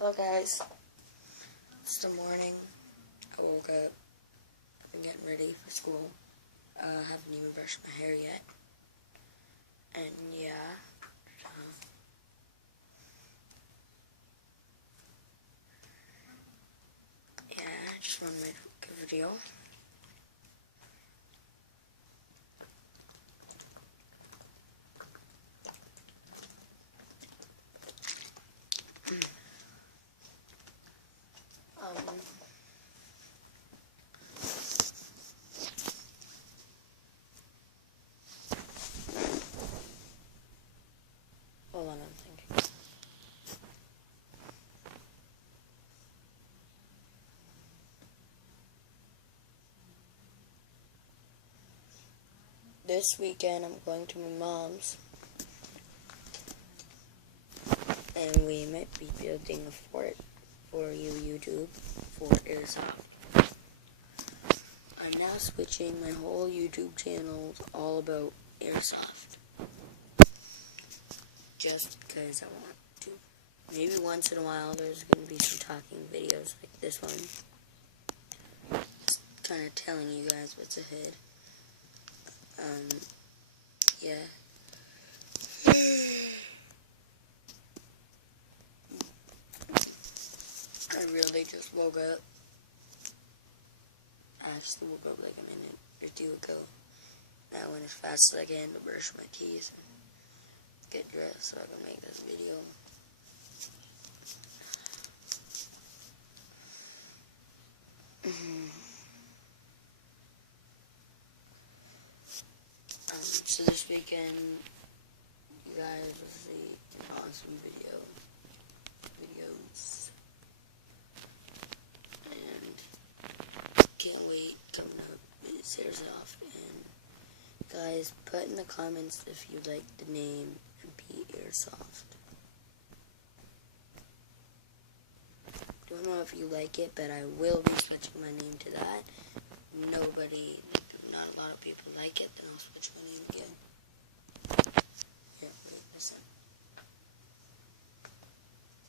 Hello guys, it's the morning. I woke up, I've been getting ready for school. Haven't even brushed my hair yet. And yeah, I just want to make a video. Hold on, I'm thinking. This weekend I'm going to my mom's, and we might be building a fort for YouTube for Airsoft. I'm now switching my whole YouTube channel all about Airsoft. Just because I want to. Maybe once in a while there's going to be some talking videos like this one. Just kind of telling you guys what's ahead. Yeah. I really just woke up. I actually woke up like a minute or two ago. Now I went as fast as I can to brush my teeth and get dressed so I can make this video. So this weekend, you guys will see an awesome videos, and can't wait. Coming up is Airsoft, and guys, put in the comments if you like the name MP Airsoft. Don't know if you like it, but I will be switching my name to that. Not a lot of people like it, then I'll switch my name again. Here, wait, listen. I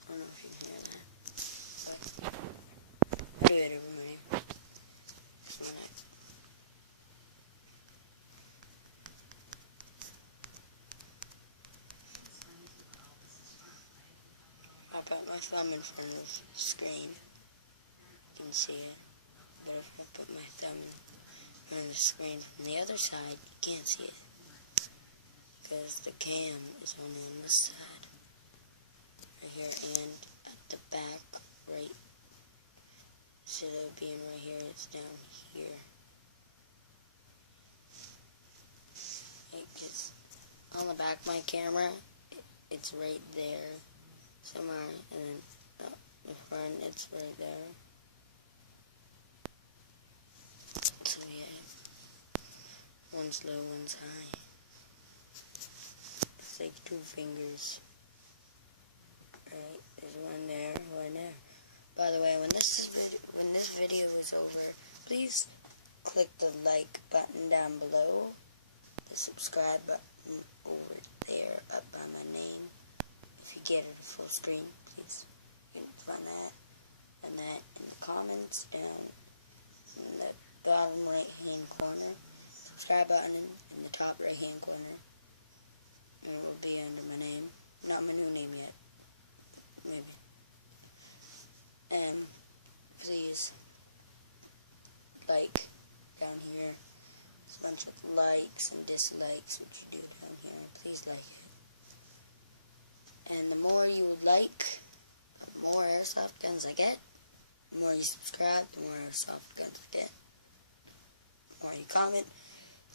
don't know if you can hear that, but I do it every morning. Just a minute. I put my thumb in front of the screen. You can see it. But if I put my thumb in front of the screen from the other side, you can't see it. Because the cam is only on this side. Right here, and at the back, right. Instead of being right here, it's down here. Because on the back of my camera, it's right there somewhere, and then the front, it's right there. So yeah, one's low, one's high. It's like two fingers. Right, there's one there, one there. By the way, when this video is over, please click the like button down below, the subscribe button over there, up by my name. If you get it a full screen, please, you can find that in the comments down in the bottom right hand corner. Subscribe button in the top right hand corner, and it will be under my name. Not my new name yet, maybe. Please like down here. There's a bunch of likes and dislikes, which you do down here. Please like it. And the more you would like, the more Airsoft guns I get. The more you subscribe, the more Airsoft guns I get. The more you comment,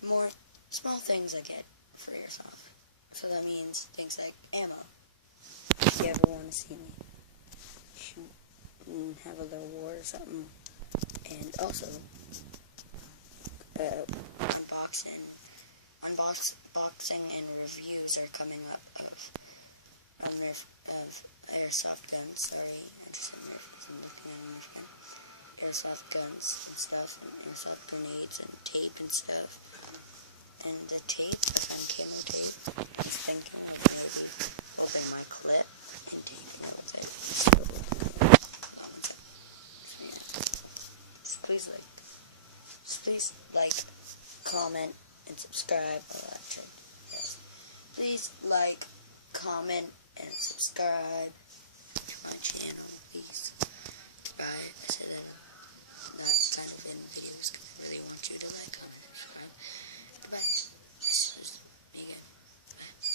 the more small things I get for Airsoft. So that means things like ammo. If you ever want to see me shoot and have a little war or something. And also, unboxing and reviews are coming up of Airsoft guns. Sorry, I just said Nerf because I'm looking at a Nerf gun. Airsoft guns and stuff, and Airsoft grenades and tape and stuff. And the tape, I found camo tape. I was thinking of maybe holding my clip and taping it with it. So, hold on one sec. Just please like, comment, and subscribe. Oh, actually, yes. Please like, comment, and subscribe to my channel, please. Right? I said that kind of in videos because I really want you to like, comment, subscribe. Goodbye. This is me again. Bye.